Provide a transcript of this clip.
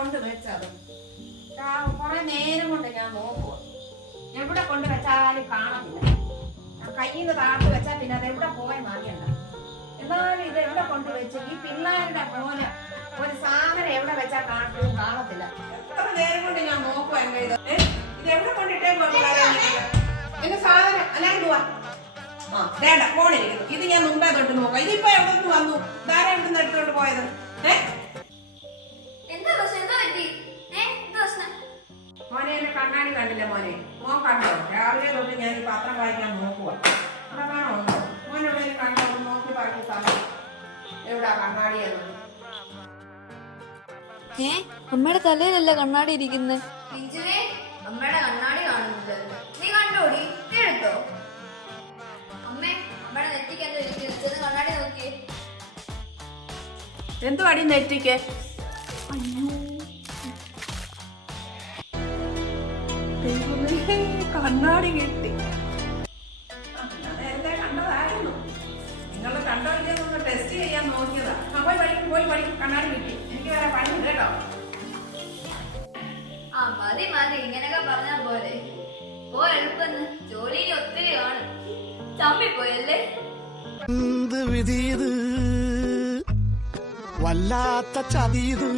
കൊണ്ടുവച്ചത്? കുറെ നേരം കൊണ്ട് ഞാൻ നോക്കുക, എവിടെ കൊണ്ടുവച്ചാലും കാണത്തില്ല. കയ്യിൽ നിന്ന് താഴ്ത്തി വെച്ചാൽ പിന്നെ അത് എവിടെ പോയെന്ന് അറിയണ്ട. എന്നാലും ഇത് എവിടെ കൊണ്ടുവച്ച്? ഈ പിള്ളേരുടെ പോലെ ഒരു സാധനം എവിടെ വെച്ചാൽ കാണത്തില്ല. എത്ര നേരം കൊണ്ട് ഞാൻ നോക്കുക. ഇത് എവിടെ കൊണ്ടിട്ടേ എന്റെ സാധനം അല്ലാണ്ട് പോവാ. വേണ്ട, ഫോണിരിക്കുന്നു. ഇത് ഞാൻ മുമ്പേ തൊട്ട് നോക്കാം. ഇതിപ്പോ എവിടെ നിന്ന് വന്നു? ധാരാളം എവിടെ നിന്ന് എടുത്തോണ്ട് പോയത്? മോനെ, എന്റെ കണ്ണാടി കണ്ടില്ല മോനെ? മോൻ കണ്ടോ? രാവിലെ തൊട്ട് ഞാൻ ഈ പത്രം വായിക്കാൻ നോക്കുക. അവിടെ കാണോ? മോനോട് കണ്ടോ? നോക്കി പറഞ്ഞു സമയം എവിടാ കണ്ണാടിയെന്ന്. അമ്മയുടെ തലയിലല്ല കണ്ണാടി ഇരിക്കുന്നത്. അമ്മയുടെ കണ്ണാടി കാണുന്നില്ല. നീ കണ്ടോടി? എടുത്തോ? അമ്മേ, അമ്മയുടെ നെറ്റിക്ക് എന്തോ ഇരിക്കുന്നത്. കണ്ണാടി നോക്കിയേ. എന്തോ അടി നെറ്റിക്ക്? കണ്ണാടി കിട്ടി. നേരത്തെ കണ്ടതായിരുന്നു. നിങ്ങൾ കണ്ടോ ഇല്ലെന്നൊന്ന് ടെസ്റ്റ് ചെയ്യാൻ നോക്കിയതാ. പോയി പഠിക്കും. കണ്ണാടി കിട്ടി. എനിക്ക് വേറെ പണിയുണ്ട് കേട്ടോ. മതി മതി, ഇങ്ങനെയൊക്കെ പറഞ്ഞാ പോലെ. എളുപ്പം ജോലി ഒത്തിരി ആണ്. ചമ്മിപ്പോയല്ലേ? വല്ലാത്ത ചതിയത്.